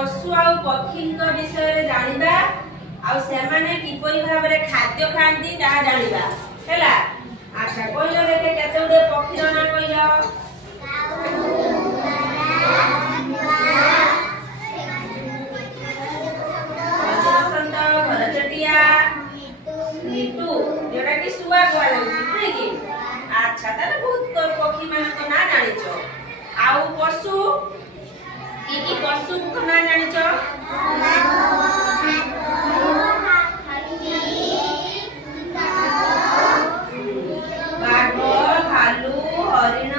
पशु आ पक्षी विषय जानिबा आ सेमाने किपरि भाबरे खाद्य खांती ता जानिबा हैला। अच्छा कहिलो देखे केते उडे पक्षी ना कहिलो मिटू जोटा कि सुआ गुआ लागुची नहीं कि। अच्छा ताले बहुत पक्षी मान को ना जानिचो। आउ पशु की पशु को ना जानिचो बाघ भालू हरिण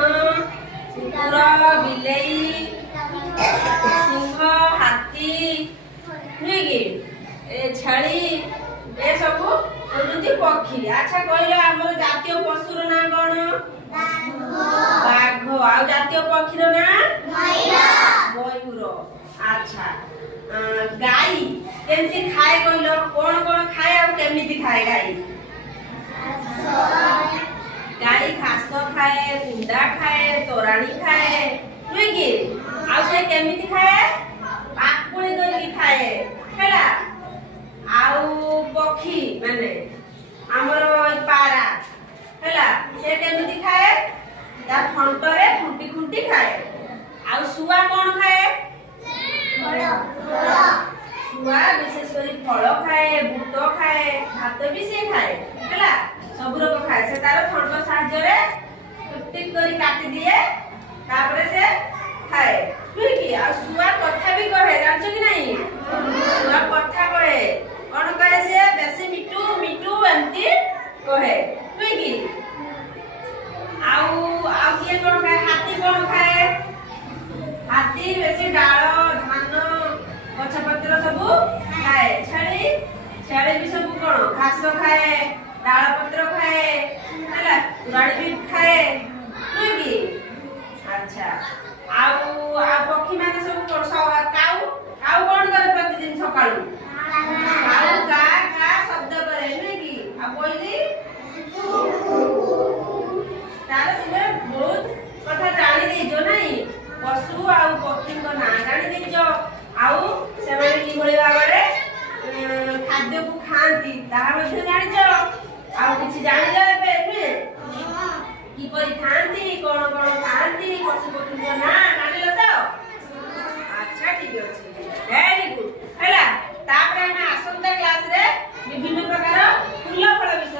कुकुर बिलेई सिंह हाथी नहीं कि छेली ए सब होती पक्षी। अच्छा कहलो हमर जातीय पशुर ना कोन बाघ आ जातीय पक्षीर ना मयूर। अच्छा गाई केमती खाए कहलो कोन कोन खाए आ केमिति खाए गाई गाई घास खाए कुंडा खाए तोराणी खाए नहीं कि आ से केमिति खाए पाकुली करके खाए हैला। आउ पक्षी माने हमर पारा हैला से केमिति खाए ता फंटरे खुंटी खुंटी खाए। आउ सुआ कोन खाए सुआ विशेष करी फल खाए बुट खाए भात भी से खाए हैला सब रोग खाए से तार फंट साहाय्य रे टिक करी काटी दिए तापरे से खाए ठीक कि। आ सुआ कथा भी कहे जानछ कि नहीं सुआ कथा कहे कोन कहे से बेसी मिटू मिटू एंती कहे ठीक कि। आउ किए कोन खाए हाथी कोन खाए हाथी बेसी डाळ धान गछ पत्र सब खाए। छेली छेली भी सब कोन घास खाए डाळ पत्र खाए हैला तुराड़ी भी खाए ठीक कि। अच्छा आउ आ पक्षी माने सब काऊ काऊ कोन करे प्रतिदिन सकाळू काऊ का का शब्द करे नहीं कि। आ कोइली